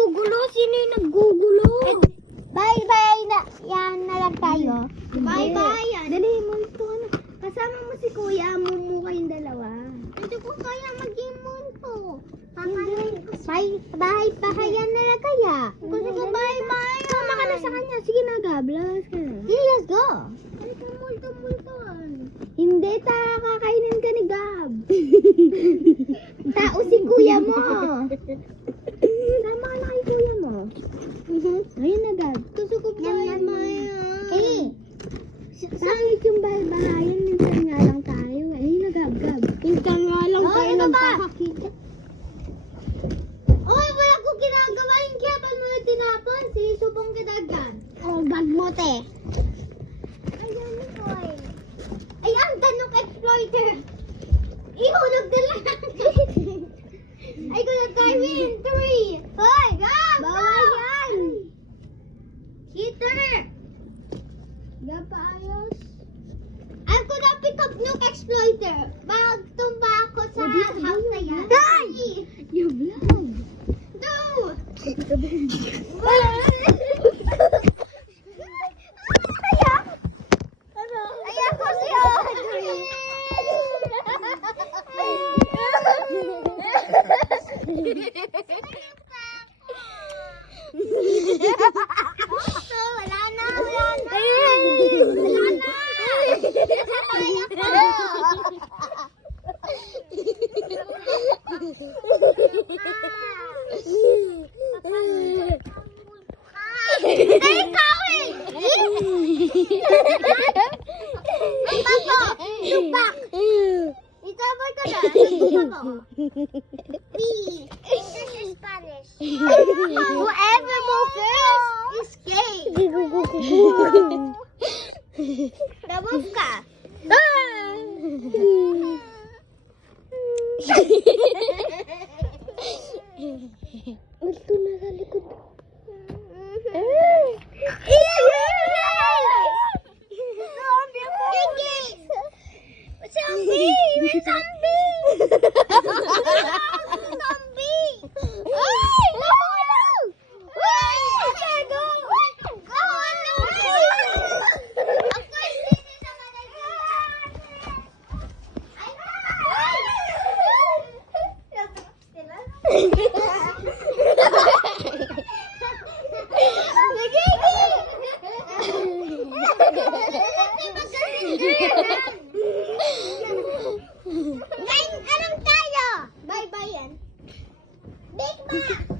naggugulo? Sino yung naggugulo? Bye-bye na. Yan na lang tayo. Bye-bye. Dali mo ito. Kasama mo si Kuya. Mumu kayong dalawa. Hindi ko kaya maging munto. Bahay-bahayan na lang kaya. Gusto ko bahay-bahayan. Sama ka na sa kanya. Sige na, Gablas. Sige, let's go. Ay, multo-multoan. Hindi, kakainin ka ni Gab. Tao si Kuya mo. Sama ka na kay Kuya mo. Ayun na, Gab. Gusto ko bahay-bahayan. Eh, sangit yung bahay-bahayan. Minsan nga lang tayo. Ayun na, Gab. Minsan nga lang tayo nagkakakita. Oy, wala ko ginagawa yung kaya ba't mo na tinapon? Subong kidagdan. Oh, bag mo, te. Ayan, boy. Ayan, tanong exploiter. Ihulog na lang. Ay, ko na time in 3. Hoy, Gab! Bawal yan. Hitter. Gab, paayos. Ang ko na pick up ng exploiter. Magtumba ako sa house na yan. Hey! You vlog. No! Ayan ko siya! Wala na! Ikaw eh! Papa! Lubak! Itabay ka na! English is Spanish. Whoever moves first is gay. Nabove ka. Ulto na sa likod. Zombie! May zombie! Zombie! Ay! Nawala! Ay! Gago! Nawala! Ang kasi sa Madagascar! Ay! Ngayon, anong tayo? Bye-bye yan. Big Mac!